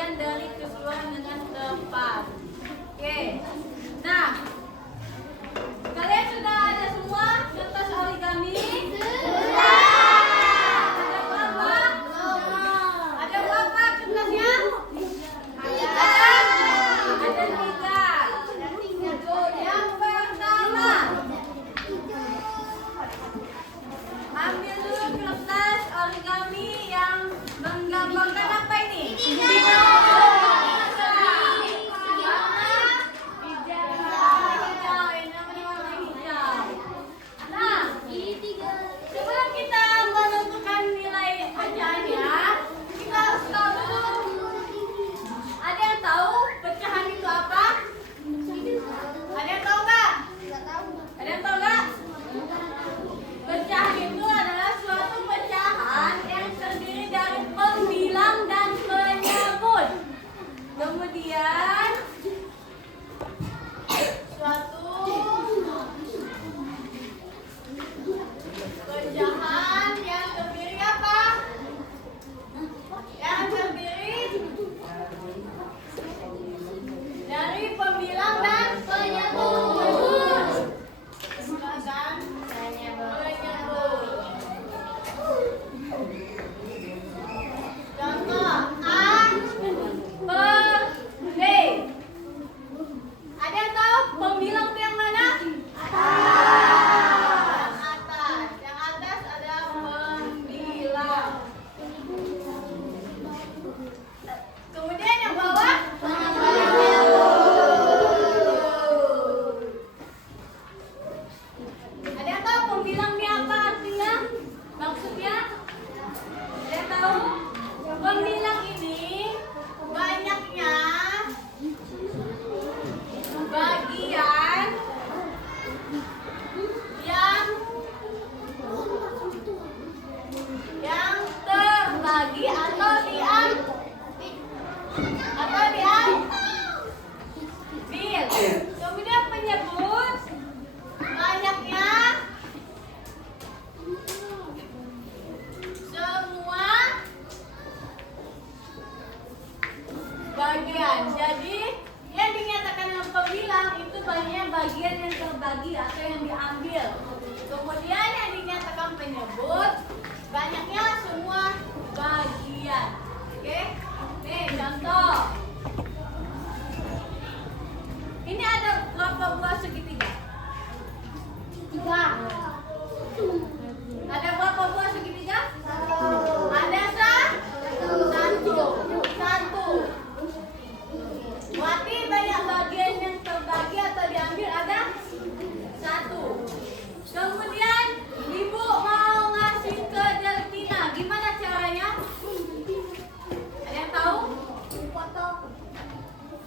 bagian dari keseluruhan dengan tepat. Oke. Nah, kalian sudah ada semua kertas origami? Sudah. Ada berapa? Ada berapa kertasnya? Ada 3. Yang pertama, ambil dulu kertas origami yang menggambarkan apa ini? Sebelum kita menentukan nilai pecahannya, kita harus tahu dulu. Ada yang tahu pecahan itu apa? Ada yang tahu nggak? Ada yang tahu nggak? Pecahan itu adalah suatu pecahan yang terdiri dari pembilang dan penyebut. Kemudian suatu pecahan yang terdiri apa? Yang terdiri dari pembilang dan penyebut. Contoh A per B. Ada yang tahu pembilang itu yang mana? Yang atas ada pembilang. Kemudian yang bawah ada yang tahu pembilang ini apa artinya? Maksudnya? Ada yang tahu? Pembilang ini banyaknya bagian yang terbagi atau diambil. Kemudian penyebut banyaknya semua bagian. Jadi yang dinyatakan dengan pembilang itu banyak bagian yang terbagi atau yang diambil. Kemudian yang dinyatakan penyebut banyaknya semua bagian. Oke? Nih contoh. Ini ada berapa buah segitiga? 3. Ada berapa buah segitiga? Ada 1. Berarti banyak bagian yang terbagi atau diambil ada 1. Kemudian ibu mau ngasih ke Deltina, gimana caranya? Ada yang tahu?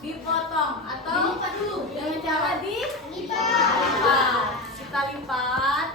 Dipotong atau dengan cara dilipat. Kita lipat.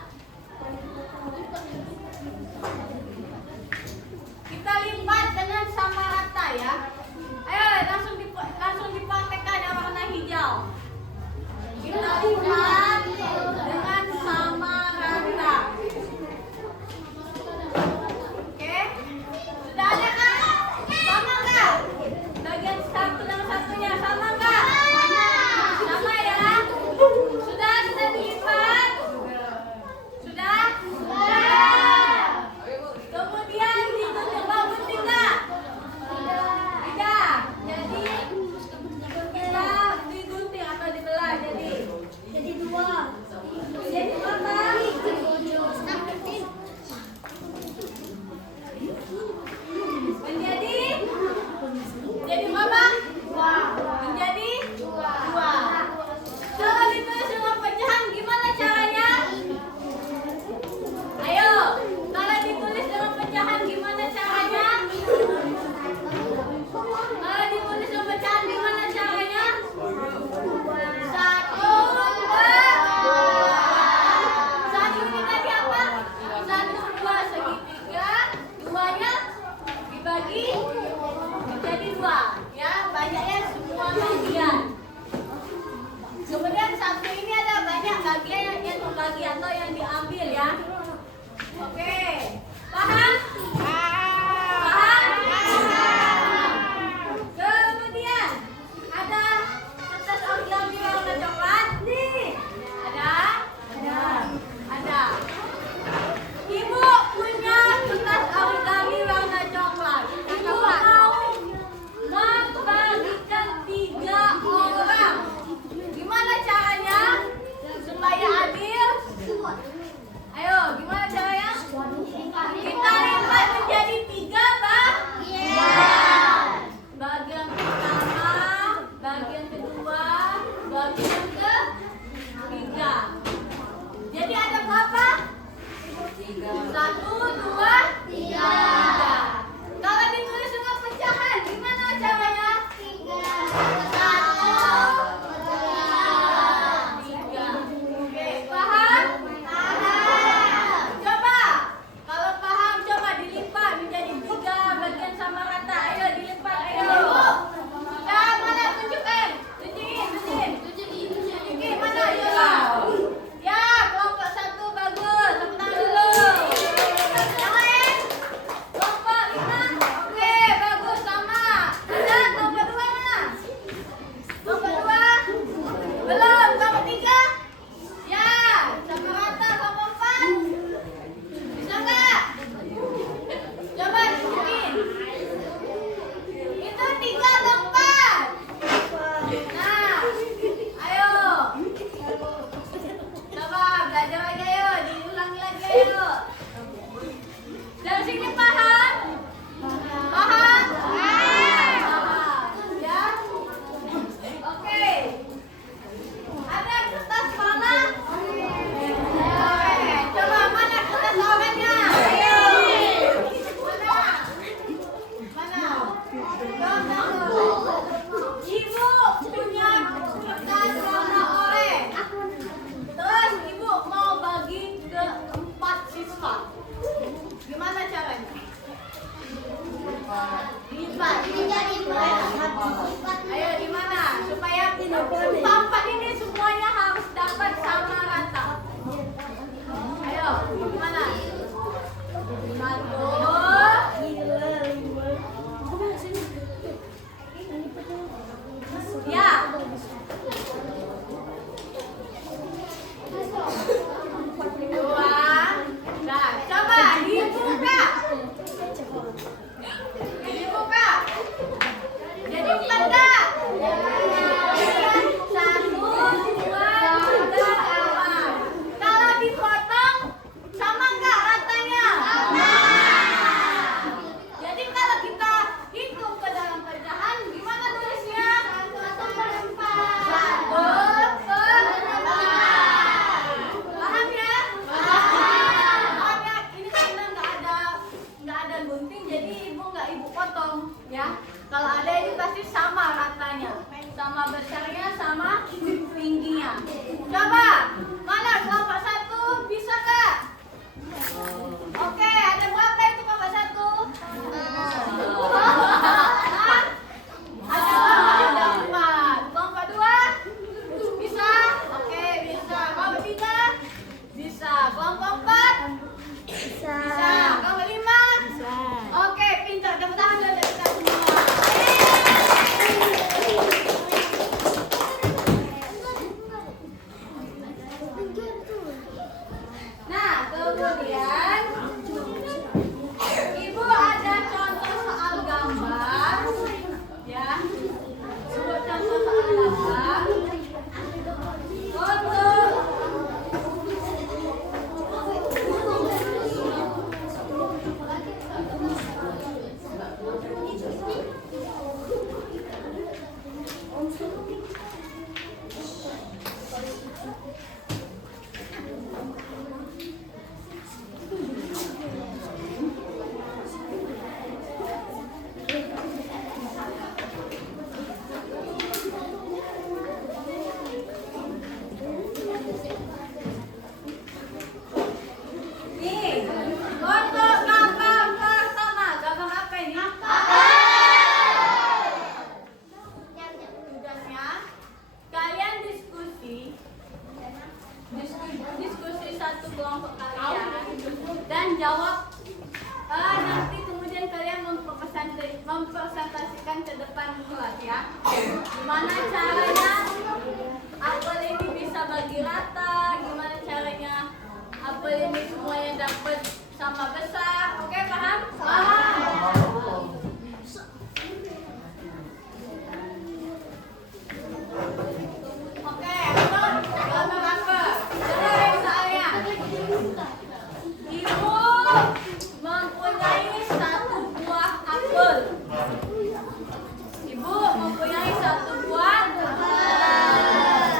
Ayo gimana? Supaya keempat ini semuanya harus dapat sama rata. Ayo, gimana? Satu. Ya. Dua. Nah, coba dibuka. Dibuka. Jadi empat enggak? Satu, dua, tiga, empat. Kalau dipotong sama enggak ratanya? Sama. Jadi kalau kita hitung ke dalam pecahan, gimana tulisnya? 1/4. 1/4. Paham ya? Paham ya? Ini karena nggak ada gunting, jadi ibu potong ya. Kalau ada ini pasti sama ratanya, sama besarnya, sama tingginya. Coba, mana kelompok 1 bisa kak? Oke, ada berapa itu kelompok 1? Ada 4. Kelompok 2 bisa? Oke, bisa. Kelompok 3 bisa. Kelompok 4 bisa. Kelompok 5 bisa. Oke, pintar. Tepuk tangan dulu kita semua. Nah, kemudian Ibu ada contoh soal gambar ya. Sebut contoh soal gambar. Nih, untuk gambar pertama, gambar apa ini? Tugasnya, kalian diskusi satu kelompok kalian dan jawab. Nanti kemudian kalian mempresentasikan ke depan kelas ya. Gimana caranya apel ini bisa bagi rata? Gimana caranya apel ini semuanya dapat sama besar? Oke, paham? Paham. Oke, gambar apa? Dengerin soalnya. Ibu mempunyai satu buah apel. Ibu mempunyai satu buah apel.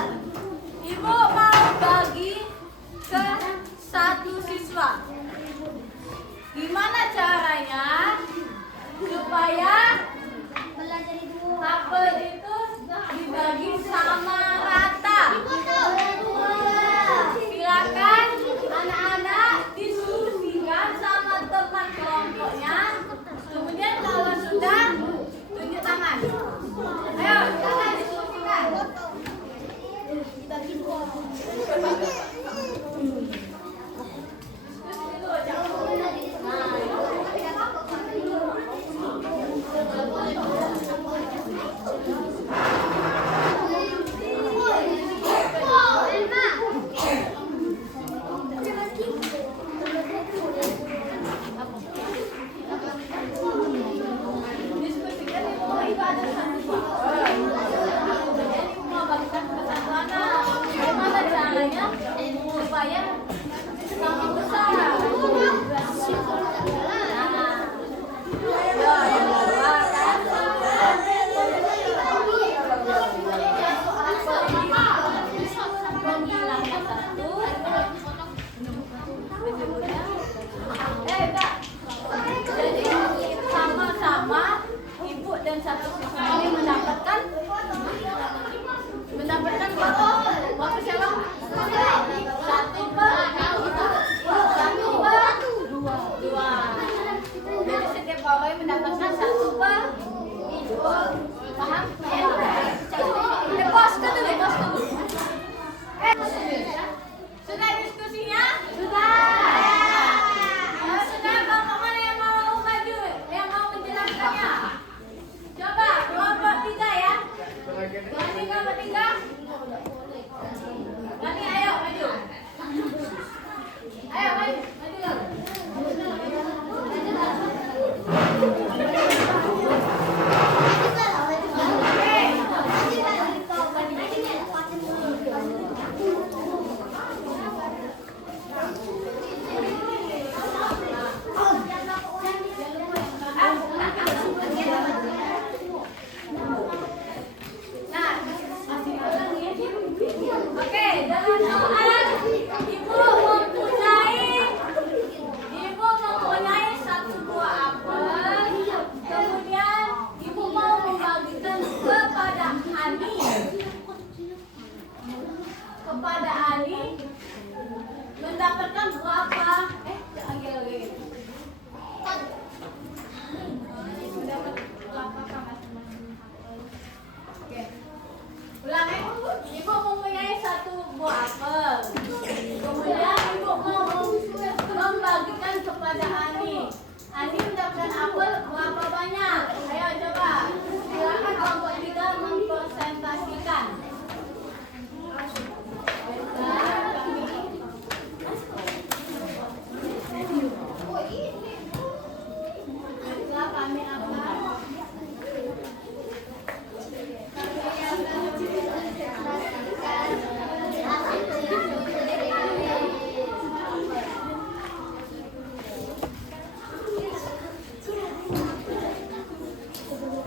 Ibu mau bagi ke satu siswa. Gimana caranya supaya apel itu dibagi sama rata? Silakan anak-anak diskusikan sama teman kelompoknya. Kemudian kalau sudah tunjuk tangan. Ayo, silakan diskusikan. Diskusi dulu, diskusikan itu ada satu buah. Jadi mau bagikan ke satu anak. Gimana caranya supaya sama besar? Jadi sama-sama ibu dan satu siswa ini mendapat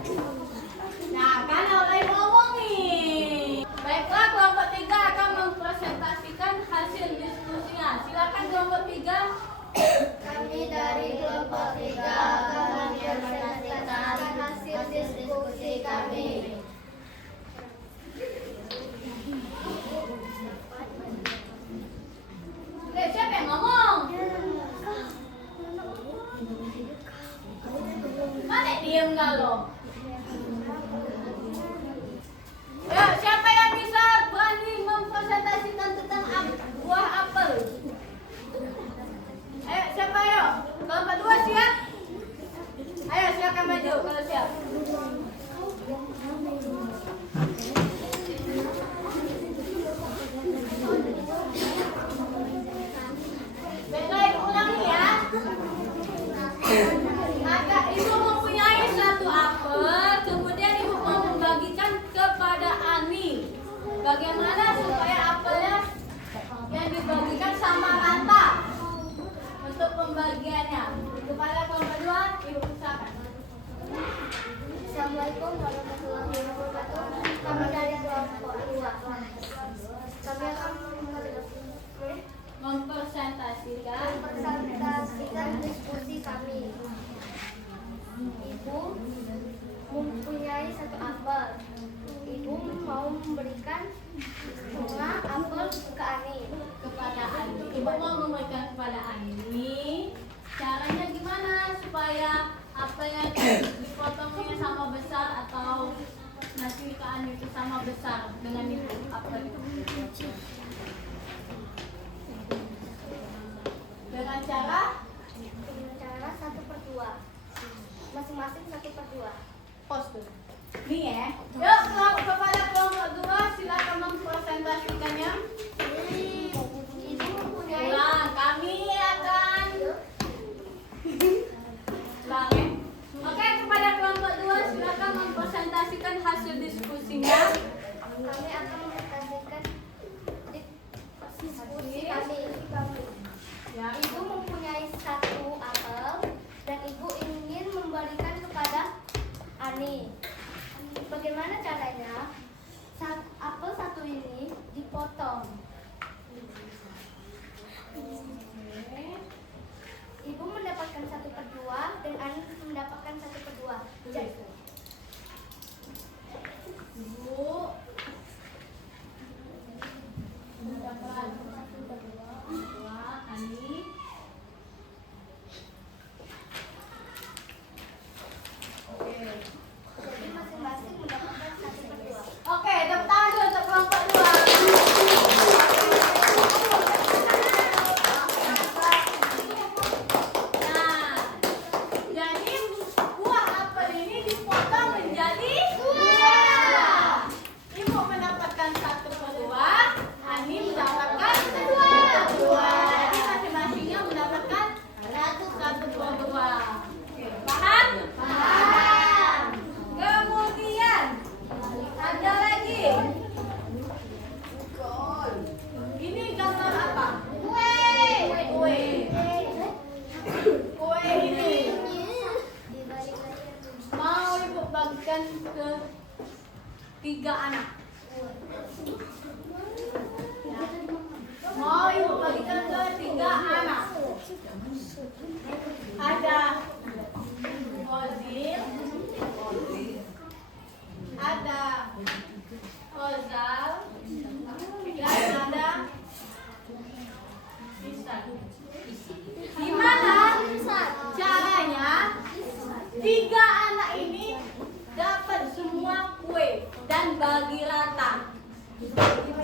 Nah, kan mulai ngomong nih. Baiklah, kelompok 3 akan mempresentasikan hasil diskusinya. Silakan kelompok 3. Kami dari kelompok 3 akan mempresentasikan hasil diskusi kami. Siapa yang ngomong? Mana diem kalau? Ya, siapa yang bisa berani mempresentasikan tentang buah apel? Ayo, siapa ayo? Kelompok 2 siap? Ayo, silakan maju kalau siap. Baiklah, ulangi ya. Maka ibu mempunyai satu apel, kemudian ibu mau membagikan kepada Ani. Bagaimana supaya apelnya yang dibagikan sama rata untuk pembagiannya? Kepada kelompok 2, ibu usahakan. Assalamualaikum warahmatullahi wabarakatuh. Kami dari kelompok 2. Kami akan mempresentasikan diskusi kami. Ibu mempunyai satu apel. Ibu mau memberikan bunga apel ke Ani. Kepada Ani. Ibu mau memberikan kepada Ani. Caranya gimana supaya apelnya dipotongnya sama besar atau nasi ke Ani itu sama besar dengan ibu apel itu? Dengan cara 1/2. Masing-masing 1/2. pos tuh. Nih ya. Yuk kepada kelompok 2 silakan mempresentasikannya. Ulang, kami akan ulang ya. Oke, kepada kelompok 2 silakan mempresentasikan hasil diskusinya. Kami akan mempresentasikan diskusi kami. Ya, Ibu mempunyai satu apel dan ibu ingin memberikan kepada Ani. Bagaimana caranya? Apel satu ini dipotong. Ibu mendapatkan 1/2 dan Ani mendapatkan 1/2. Ibu mendapat 1/2, Ani. Jadi masing-masing mendapatkan 1/2. Oke, tepuk tangan dulu untuk kelompok 2. Nah, jadi buah apel ini dipotong menjadi 2. Ibu mendapatkan 1/2, Ani mendapatkan 2. Jadi masing-masingnya mendapatkan 1/2. Paham? Paham. Kemudian ada lagi. Ini gambar apa? Kue. Kue ini mau ibu bagikan ke 3 anak. Mau ibu bagikan ke 3 anak. Ada Ozil, ada Ozal, dan ada Isan. Gimana caranya 3 anak ini dapat semua kue dan bagi rata?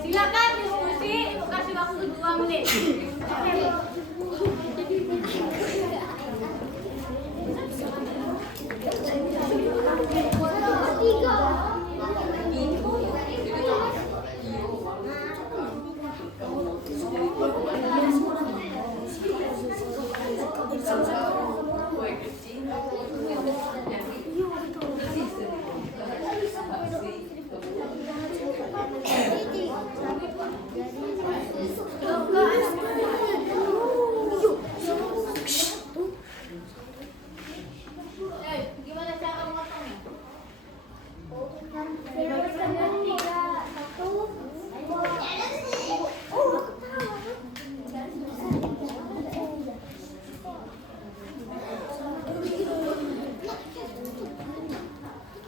Silakan diskusi, ibu kasih waktu 2 menit.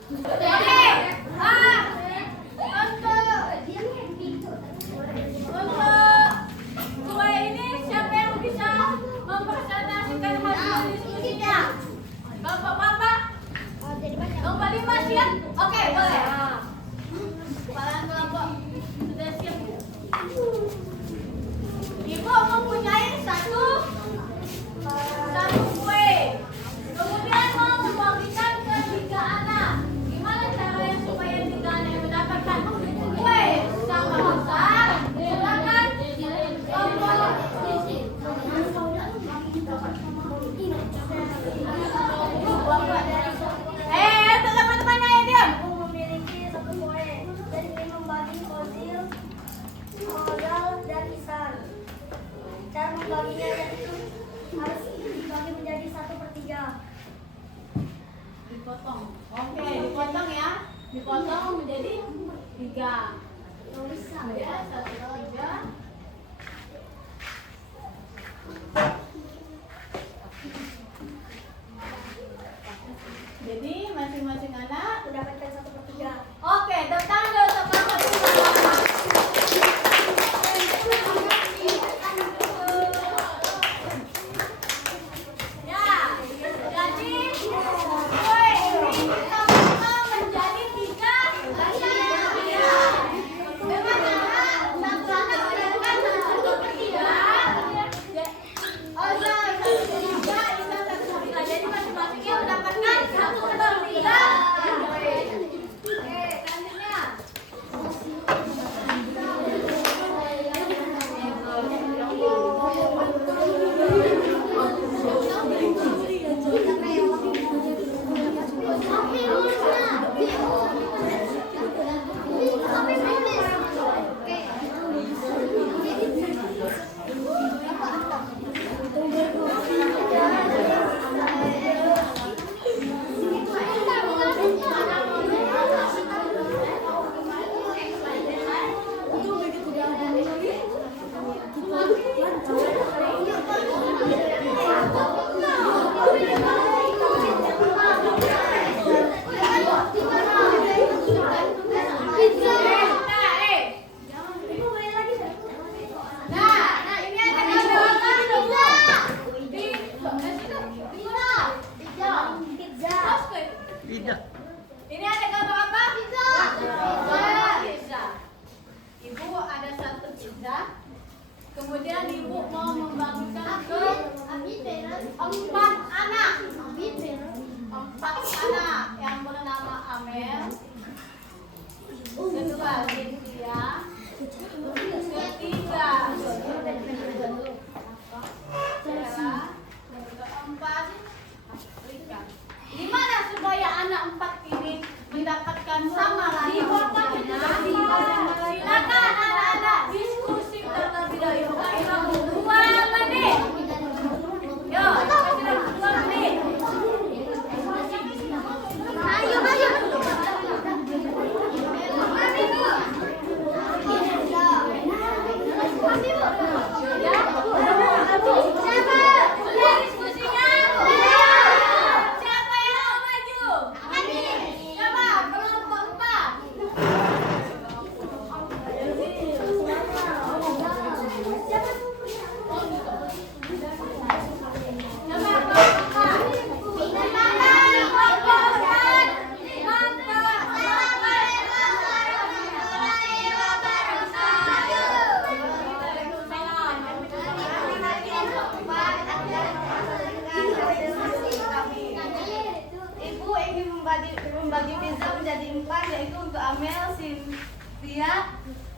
Oke. Untuk kue ini siapa yang bisa mempresentasikan hasil diskusinya? Bapak-bapak? Nomor 5 siap? Oke, boleh. Kepala kelompok sudah siap. Ibu mempunyai satu kue. Kemudian mau membagikan ke 3 anak. Gimana caranya supaya 3 anak yang mendapatkan kue sama besar? Silakan kelompok. Teman-temannya ya diam. Aku memiliki satu kue dan ingin membagi fosil, modal dan isan. Cara membaginya yaitu harus dibagi menjadi 1/3. Dipotong. Oke, dipotong ya. Dipotong menjadi 3. Ya, 1/3. Jadi masing-masing anak Mendapatkan 1/3. Oke, tepuk tangan dulu untuk Bapak semua. Ya, jadi kue ini kita potong menjadi 3 bagian. Dengan cara satu anak mendapatkan 1/3. Oh iya, 1/3, Isa 1/3. Jadi masing-masingnya mendapatkan 1/3. Oke, selanjutnya. Ini ada gambar apa? Pizza. Pizza. Ibu ada 1 pizza. Kemudian ibu mau membagikan ke 4 anak. 4 anak yang bernama Amel. Kedua Cynthia. Ketiga Sarah. Keempat Rika. Gimana supaya anak 4 ini mendapatkan sama lagi? Silakan anak-anak diskusi terlebih dahulu. 2 menit. Yo, kasih 2 menit. Ayo. Sudah diskusinya? Siapa yang mau maju? Siapa? Kelompok 4. Ibu ingin membagi pizza menjadi 4, yaitu untuk Amel, Cynthia,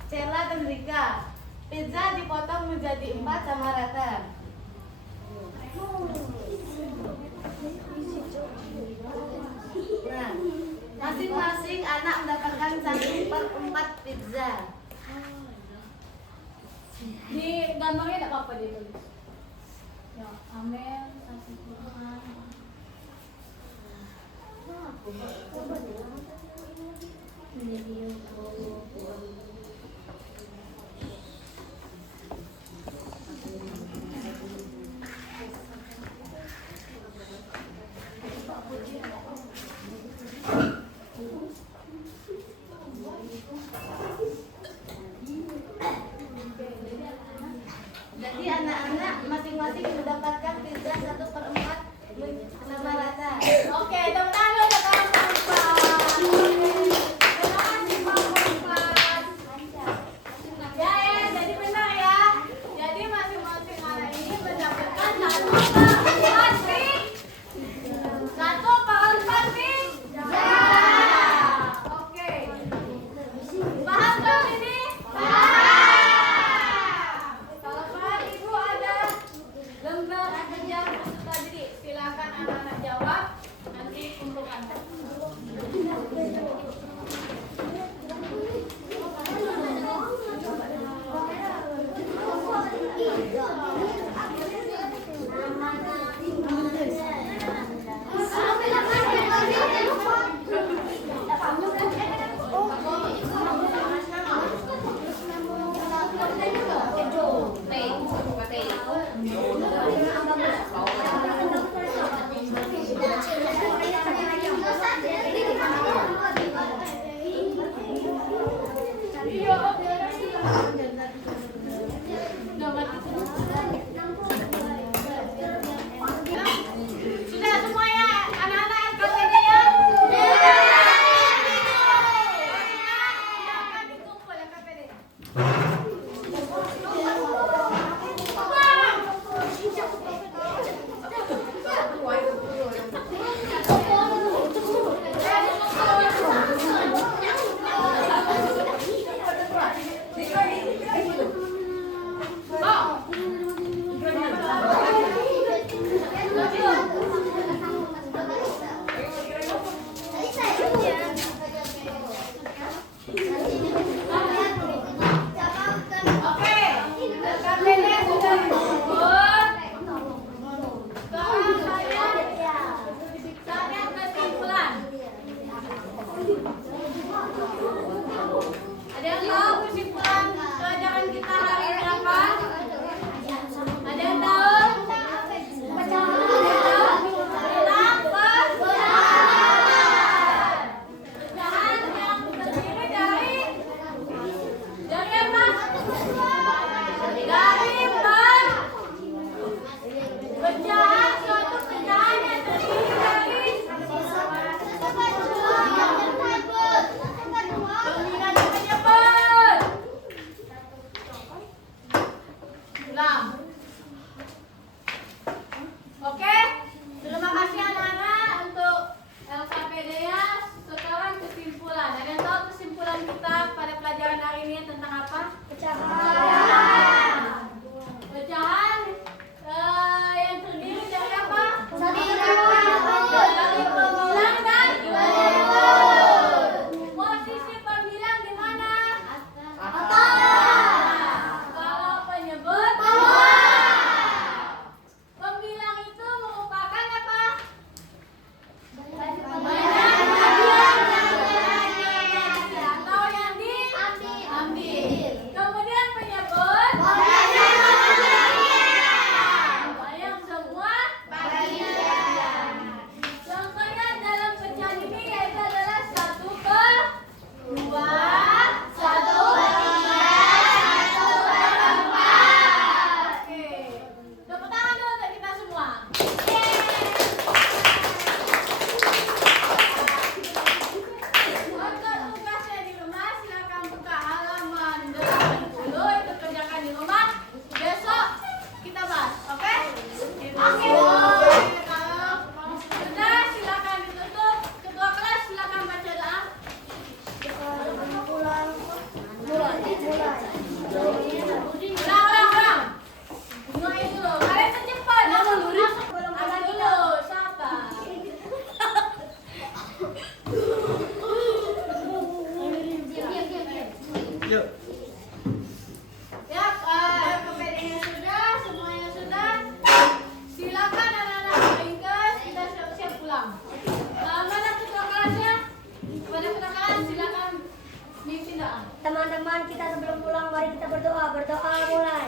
Cella, dan Rika. Pizza dipotong menjadi 4 sama rata. Nah, masing-masing anak mendapatkan 1/4 pizza. Di gambarnya tidak apa-apa ditulis. Ya, Amel 1/4. Yuk. Ya, PPD-nya sudah, semuanya sudah. Silakan anak-anak Ringkes, kita siap-siap pulang. Mana ketua kelasnya? Pada ketua kelas silakan memimpin doa. Teman-teman, kita sebelum pulang mari kita berdoa. Berdoa mulai.